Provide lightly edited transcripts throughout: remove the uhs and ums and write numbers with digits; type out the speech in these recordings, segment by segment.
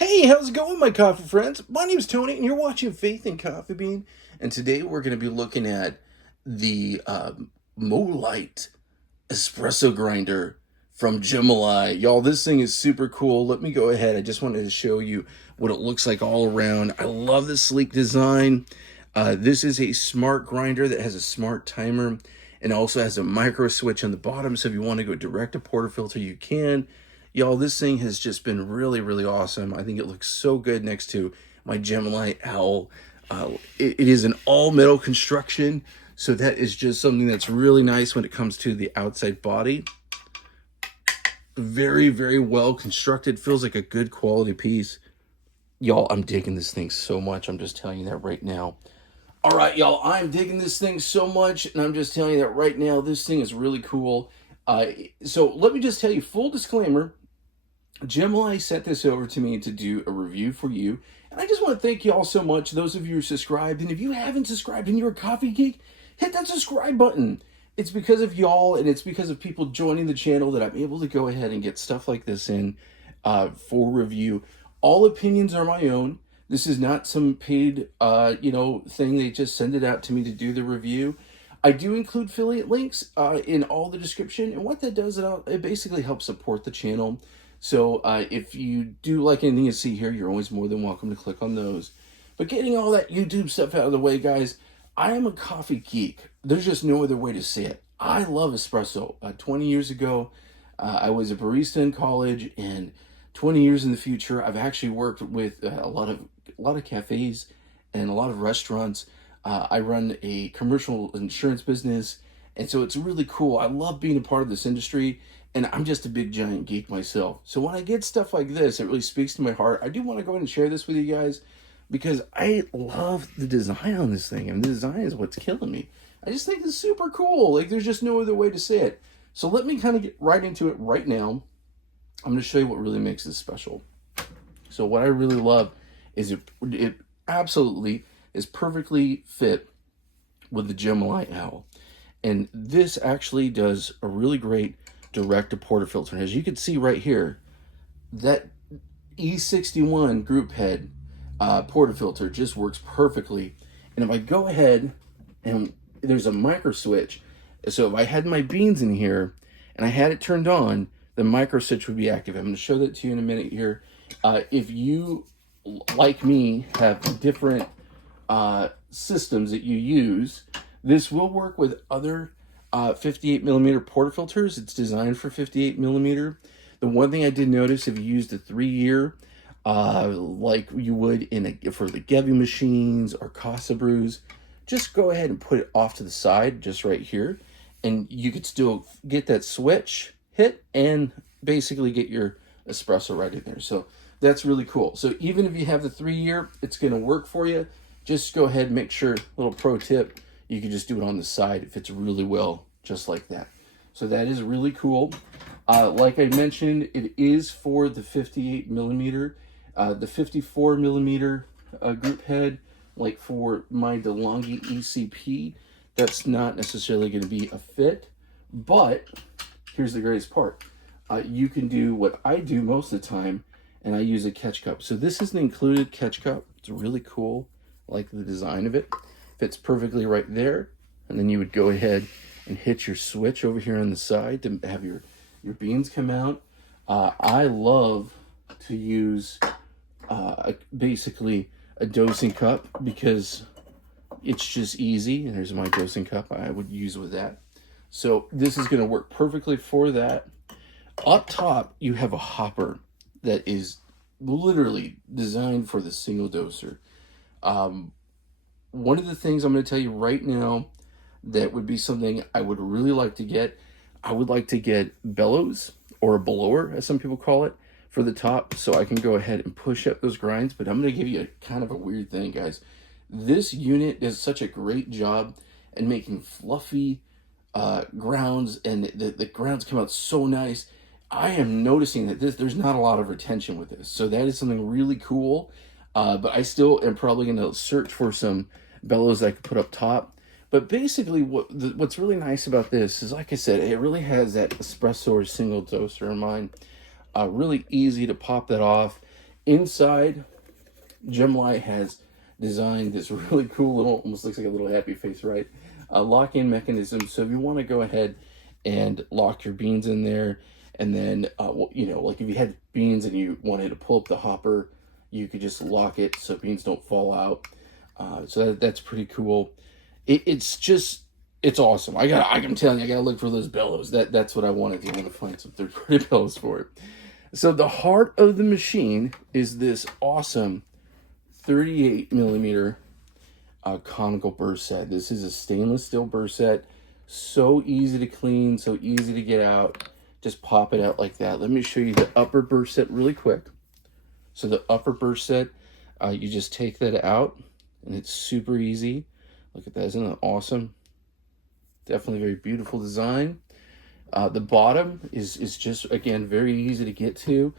Hey, how's it going, my coffee friends? My name's Tony, and you're watching Faith and Coffee Bean. And today we're going to be looking at the Molight Espresso Grinder from Gemilai. Y'all, this thing is super cool. Let me go ahead. I just wanted to show you what it looks like all around. I love the sleek design. This is a smart grinder that has a smart timer and also has a micro switch on the bottom. So if you want to go direct to portafilter, you can. Y'all, this thing has just been really, really awesome. I think it looks so good next to my Gemilai Owl. It is an all-metal construction, so that is just something that's really nice when it comes to the outside body. Very, very well constructed. Feels like a good quality piece. Y'all, I'm digging this thing so much. I'm just telling you that right now. All right, y'all, I'm digging this thing so much, and I'm just telling you that right now. This thing is really cool. So let me just tell you, full disclaimer, Gemilai sent this over to me to do a review for you. And I just want to thank you all so much, those of you who are subscribed. And if you haven't subscribed and you're a coffee geek, hit that subscribe button. It's because of y'all and it's because of people joining the channel that I'm able to go ahead and get stuff like this in for review. All opinions are my own. This is not some paid, thing. They just send it out to me to do the review. I do include affiliate links in all the description. And what that does, it basically helps support the channel. So if you do like anything you see here, you're always more than welcome to click on those. But getting all that YouTube stuff out of the way, guys, I am a coffee geek. There's just no other way to say it. I love espresso. 20 years ago, I was a barista in college, and 20 years in the future, I've actually worked with a lot of cafes and a lot of restaurants. I run a commercial insurance business, and so it's really cool. I love being a part of this industry. And I'm just a big giant geek myself. So when I get stuff like this, it really speaks to my heart. I do want to go ahead and share this with you guys because I love the design on this thing. And the design is what's killing me. I just think it's super cool. Like, there's just no other way to say it. So let me kind of get right into it right now. I'm going to show you what really makes this special. So what I really love is it absolutely is perfectly fit with the Gemilai Owl. And this actually does a really great direct to portafilter. And as you can see right here, that E61 group head portafilter just works perfectly. And if I go ahead and there's a micro switch, so if I had my beans in here and I had it turned on, the micro switch would be active. I'm going to show that to you in a minute here. If you, like me, have different systems that you use, this will work with other 58 millimeter portafilters. It's designed for 58 millimeter. The one thing I did notice, if you used a 3-year, like you would for the Gevu machines or Casa brews, just go ahead and put it off to the side, just right here, and you could still get that switch hit and basically get your espresso right in there. So that's really cool. So even if you have the 3-year, it's going to work for you. Just go ahead and make sure, little pro tip, you can just do it on the side. It fits really well, just like that. So that is really cool. Like I mentioned, it is for the 58 millimeter, the 54 millimeter group head, like for my DeLonghi ECP. That's not necessarily going to be a fit, but here's the greatest part. You can do what I do most of the time, and I use a catch cup. So this is an included catch cup. It's really cool. I like the design of it. Fits perfectly right there, and then you would go ahead and hit your switch over here on the side to have your beans come out. I love to use basically a dosing cup because it's just easy, and there's my dosing cup I would use with that. So this is going to work perfectly for that. Up top, you have a hopper that is literally designed for the single doser. One of the things I'm going to tell you right now that would be something I would really like to get, I would like to get bellows or a blower, as some people call it, for the top, so I can go ahead and push up those grinds. But I'm going to give you a kind of a weird thing, guys. This unit does such a great job in making fluffy grounds, and the grounds come out so nice. I am noticing that there's not a lot of retention with this, so that is something really cool. But I still am probably going to search for some bellows I could put up top. But basically, what's really nice about this is, like I said, it really has that espresso or single doser in mind. Really easy to pop that off. Inside, Gemilai has designed this really cool little, almost looks like a little happy face, right? A lock-in mechanism. So if you want to go ahead and lock your beans in there, and then, you know, like if you had beans and you wanted to pull up the hopper, you could just lock it so beans don't fall out. So that's pretty cool. It's awesome. I'm telling you, I gotta look for those bellows. That's what I wanted. I want to find some third-party bellows for it. So the heart of the machine is this awesome 38 millimeter conical burr set. This is a stainless steel burr set. So easy to clean, so easy to get out. Just pop it out like that. Let me show you the upper burr set really quick. So the upper burr set, you just take that out, and it's super easy. Look at that, isn't that awesome? Definitely very beautiful design. The bottom is just, again, very easy to get to.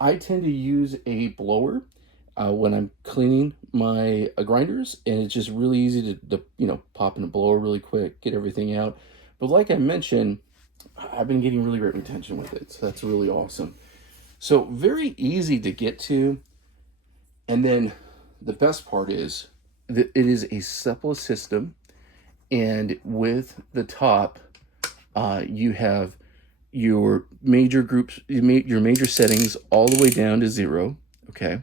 I tend to use a blower when I'm cleaning my grinders, and it's just really easy to you know, pop in a blower really quick, get everything out. But like I mentioned, I've been getting really great retention with it, so that's really awesome. So very easy to get to, and then the best part is that it is a Stepless system, and with the top, you have your major groups, your major settings all the way down to 0, okay,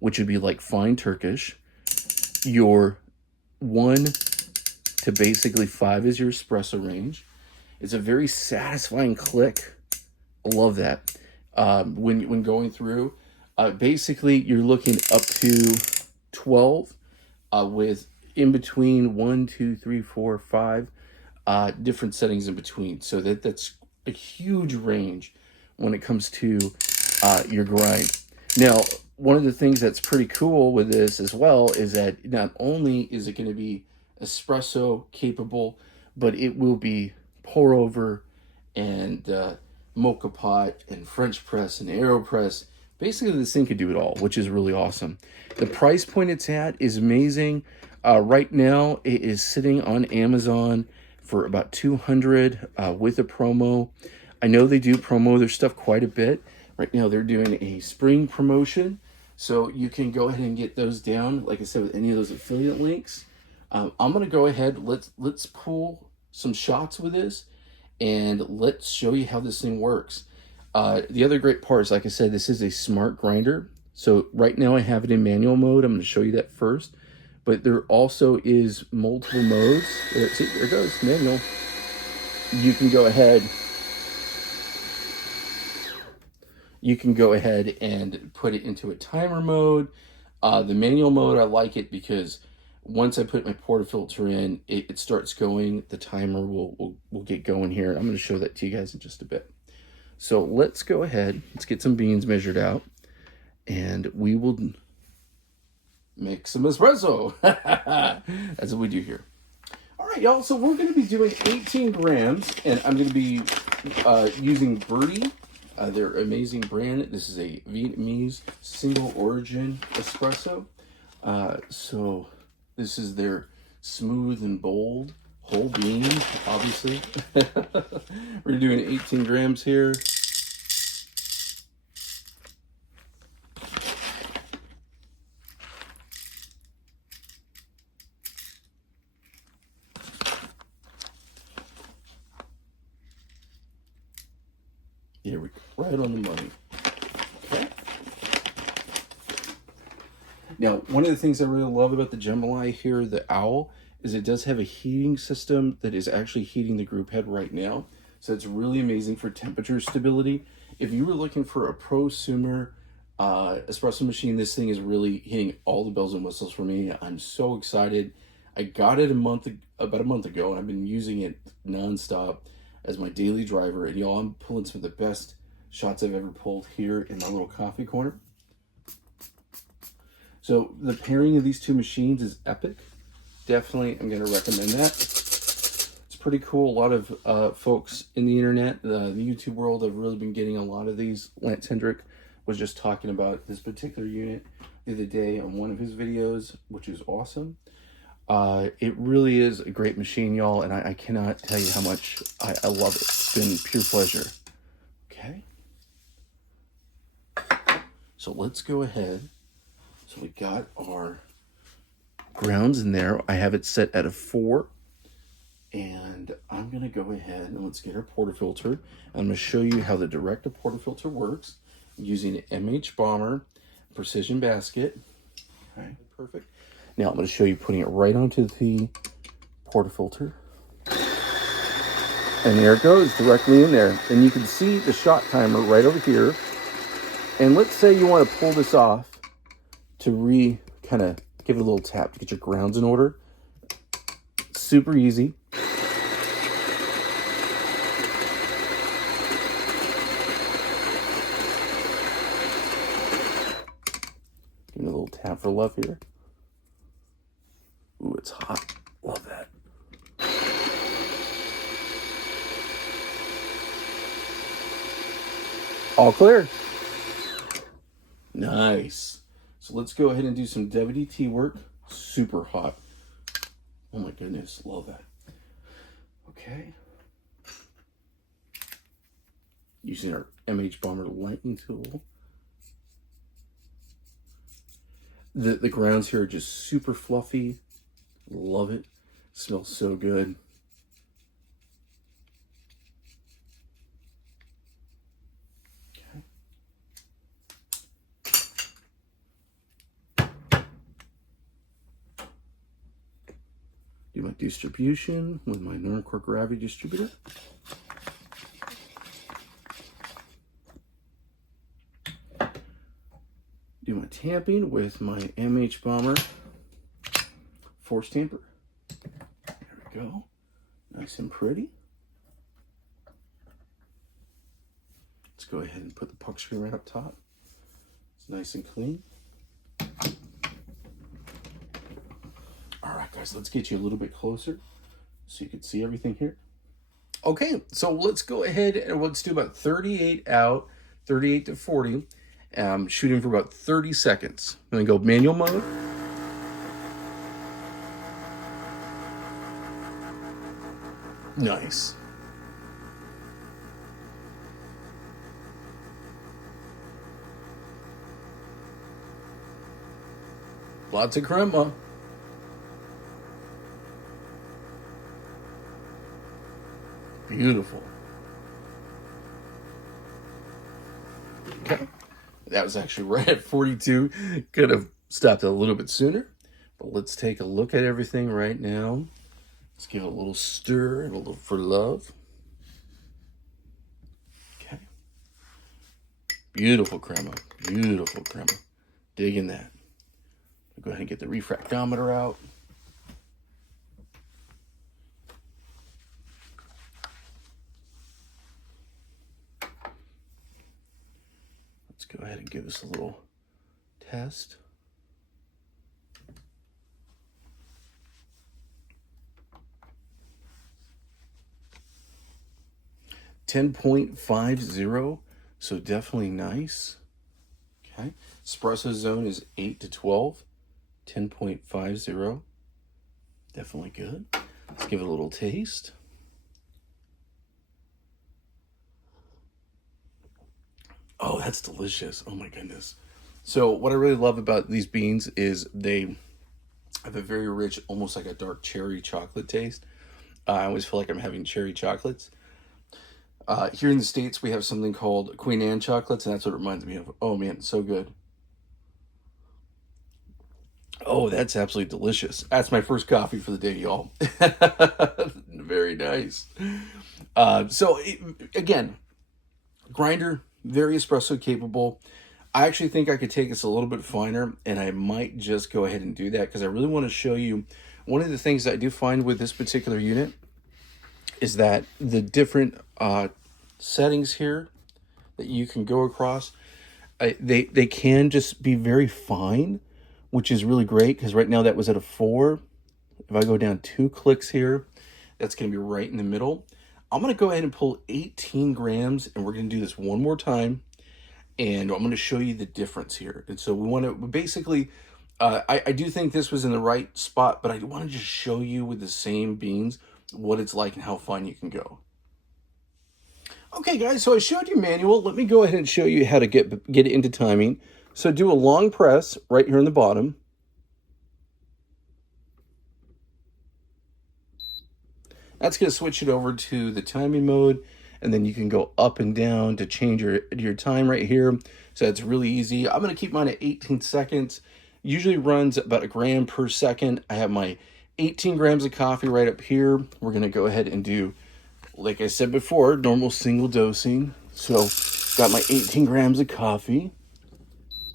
which would be like fine Turkish. Your 1 to basically 5 is your espresso range. It's a very satisfying click. I love that. When going through, basically you're looking up to 12 with in between 1, 2, 3, 4, 5 different settings in between. So that's a huge range when it comes to your grind. Now, one of the things that's pretty cool with this as well is that not only is it going to be espresso capable, but it will be pour over and mocha pot and French press and AeroPress. Basically, this thing could do it all, which is really awesome. The price point it's at is amazing. Right now, it is sitting on Amazon for about $200 with a promo. I know they do promo their stuff quite a bit. Right now, they're doing a spring promotion, so you can go ahead and get those down, like I said, with any of those affiliate links. I'm going to go ahead, let's pull some shots with this, and let's show you how this thing works. The other great part is, like I said, this is a smart grinder. So right now I have it in manual mode. I'm going to show you that first. But there also is multiple modes. See, there it goes, manual. You can go ahead. You can go ahead and put it into a timer mode. The manual mode, I like it because once I put my portafilter in, it starts going. The timer will get going here. I'm going to show that to you guys in just a bit. So let's go ahead. Let's get some beans measured out, and we will make some espresso. That's what we do here. All right, y'all. So we're going to be doing 18 grams, and I'm going to be using Burr. Their amazing brand. This is a Vietnamese single origin espresso. So this is their smooth and bold whole bean, obviously. We're doing 18 grams here. Here we go, right on the money. Okay. Now, one of the things I really love about the Gemilai here, the Owl, is it does have a heating system that is actually heating the group head right now. So it's really amazing for temperature stability. If you were looking for a prosumer espresso machine, this thing is really hitting all the bells and whistles for me. I'm so excited. I got it about a month ago, and I've been using it nonstop as my daily driver. And y'all, I'm pulling some of the best shots I've ever pulled here in my little coffee corner. So the pairing of these two machines is epic. Definitely, I'm going to recommend that. It's pretty cool. A lot of folks in the internet, the YouTube world, have really been getting a lot of these. Lance Hendrick was just talking about this particular unit the other day on one of his videos, which is awesome. It really is a great machine, y'all, and I cannot tell you how much I love it. It's been pure pleasure. Okay. So let's go ahead. So we got our grounds in there. I have it set at a 4. And I'm going to go ahead and let's get our portafilter. I'm going to show you how the direct to portafilter works using an MH Bomber precision basket. Okay, perfect. Now I'm going to show you putting it right onto the portafilter. And there it goes, directly in there. And you can see the shot timer right over here. And let's say you want to pull this off to kind of give it a little tap to get your grounds in order. Super easy. Give it a little tap for love here. Ooh, it's hot. Love that. All clear. Nice. So let's go ahead and do some WDT work. Super hot. Oh my goodness, love that. Okay. Using our MH Bomber lightning tool. The grounds here are just super fluffy. Love it. Smells so good. Do my distribution with my Normcore gravity distributor. Do my tamping with my MH Bomber force tamper. There we go. Nice and pretty. Let's go ahead and put the puck screen right up top. It's nice and clean. All right, guys, let's get you a little bit closer so you can see everything here. Okay, so let's go ahead and let's do about 38 out, 38 to 40. Shooting for about 30 seconds. I'm gonna go manual mode. Nice. Lots of crema. Beautiful. Okay. That was actually right at 42. Could have stopped a little bit sooner. But let's take a look at everything right now. Let's give it a little stir and a little for love. Okay. Beautiful crema. Beautiful crema. Digging that. I'll go ahead and get the refractometer out. Let's go ahead and give this a little test. .50, so definitely nice. Okay, espresso zone is 8 to 12, 10.50, definitely good. Let's give it a little taste. Oh, that's delicious. Oh my goodness. So what I really love about these beans is they have a very rich, almost like a dark cherry chocolate taste. I always feel like I'm having cherry chocolates. Here in the States, we have something called Queen Anne chocolates, and that's what it reminds me of. Oh man, so good. Oh, that's absolutely delicious. That's my first coffee for the day, y'all. Very nice. Again, grinder, very espresso capable. I actually think I could take this a little bit finer, and I might just go ahead and do that because I really want to show you one of the things that I do find with this particular unit is that the different settings here that you can go across, they can just be very fine, which is really great because right now that was at a 4. If I go down 2 clicks here, that's going to be right in the middle. I'm going to go ahead and pull 18 grams, and we're going to do this one more time, and I'm going to show you the difference here. And so we want to basically, I do think this was in the right spot, but I want to just show you with the same beans what it's like and how fine you can go. Okay, guys, so I showed you manual. Let me go ahead and show you how to get it into timing. So do a long press right here on the bottom. That's going to switch it over to the timing mode, and then you can go up and down to change your time right here. So it's really easy. I'm going to keep mine at 18 seconds. Usually runs about 1 gram per second. I have my 18 grams of coffee right up here. We're going to go ahead and do, like I said before, normal single dosing. So got my 18 grams of coffee.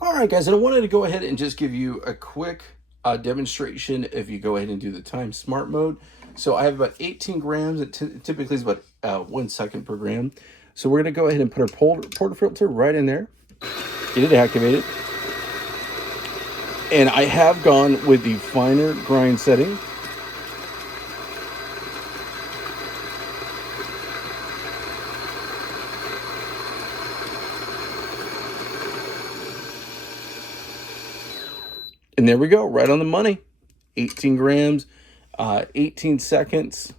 All right, guys, and I wanted to go ahead and just give you a quick demonstration if you go ahead and do the time smart mode. So I have about 18 grams. It typically is about 1 second per gram. So we're going to go ahead and put our portafilter right in there. Get it activated. And I have gone with the finer grind setting. And there we go, right on the money. 18 grams, 18 seconds.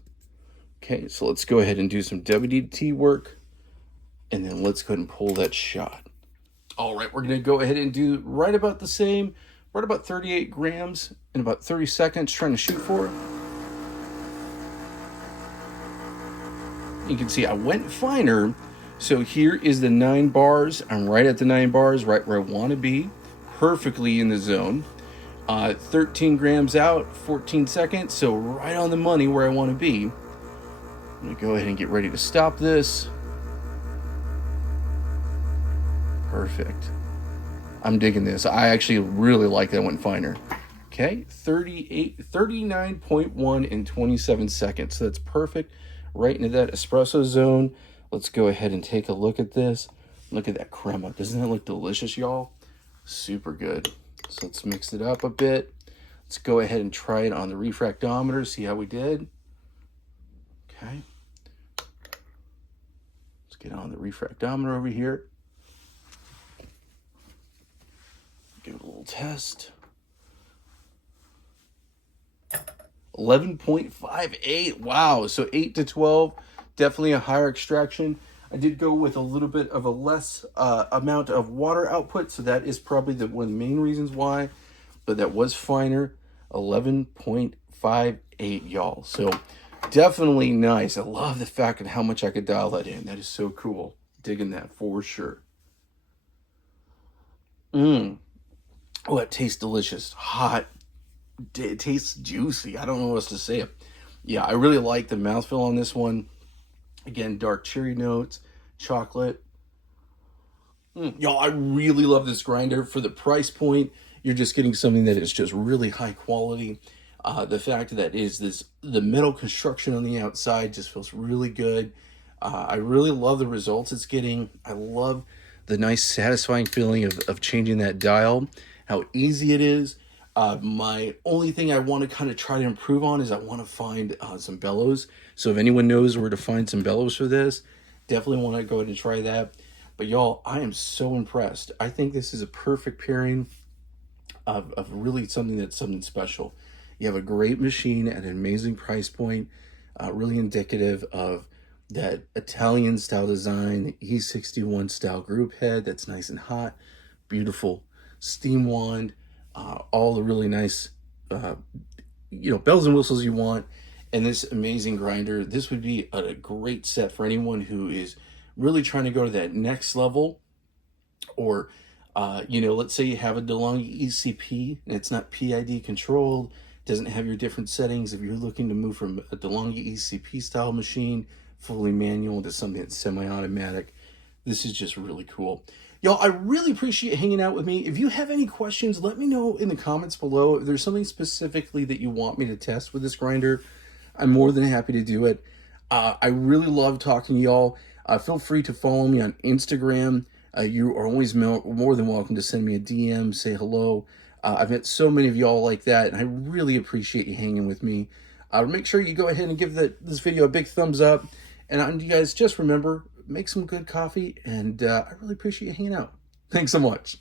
Okay, so let's go ahead and do some WDT work. And then let's go ahead and pull that shot. All right, we're going to go ahead and do right about the same, right about 38 grams in about 30 seconds, trying to shoot for it. You can see I went finer. So here is the 9 bars. I'm right at the 9 bars, right where I want to be, perfectly in the zone. 13 grams out, 14 seconds, so right on the money where I want to be. I'm going to go ahead and get ready to stop this. Perfect. I'm digging this. I actually really like that one finer. Okay, 39.1 in 27 seconds. So that's perfect. Right into that espresso zone. Let's go ahead and take a look at this. Look at that crema. Doesn't that look delicious, y'all? Super good. So let's mix it up a bit. Let's go ahead and try it on the refractometer, see how we did. Okay. Let's get on the refractometer over here. Give it a little test. 11.58. Wow. So 8 to 12. Definitely a higher extraction. I did go with a little bit of a less amount of water output. So that is probably one of the main reasons why. But that was finer. 11.58, y'all. So definitely nice. I love the fact of how much I could dial that in. That is so cool. Digging that for sure. Oh, it tastes delicious. Hot. It tastes juicy. I don't know what else to say. Yeah, I really like the mouthfeel on this one. Again, dark cherry notes, chocolate. Y'all, I really love this grinder. For the price point, you're just getting something that is just really high quality. The fact that the metal construction on the outside just feels really good. I really love the results it's getting. I love the nice satisfying feeling of changing that dial, how easy it is. My only thing I want to kind of try to improve on is I want to find some bellows. So if anyone knows where to find some bellows for this, definitely want to go ahead and try that. But y'all, I am so impressed. I think this is a perfect pairing of really something special. You have a great machine at an amazing price point, really indicative of that Italian style design, the E61 style group head that's nice and hot, beautiful steam wand, all the really nice, bells and whistles you want, and this amazing grinder. This would be a great set for anyone who is really trying to go to that next level, or let's say you have a DeLonghi ECP and it's not PID controlled, doesn't have your different settings. If you're looking to move from a DeLonghi ECP style machine, fully manual, to something that's semi-automatic, this is just really cool. Y'all, I really appreciate hanging out with me. If you have any questions, let me know in the comments below. If there's something specifically that you want me to test with this grinder, I'm more than happy to do it. I really love talking to y'all. Feel free to follow me on Instagram. You are always more than welcome to send me a DM, say hello. I've met so many of y'all like that, and I really appreciate you hanging with me. Make sure you go ahead and give this video a big thumbs up. And you guys, just remember, make some good coffee, and I really appreciate you hanging out. Thanks so much.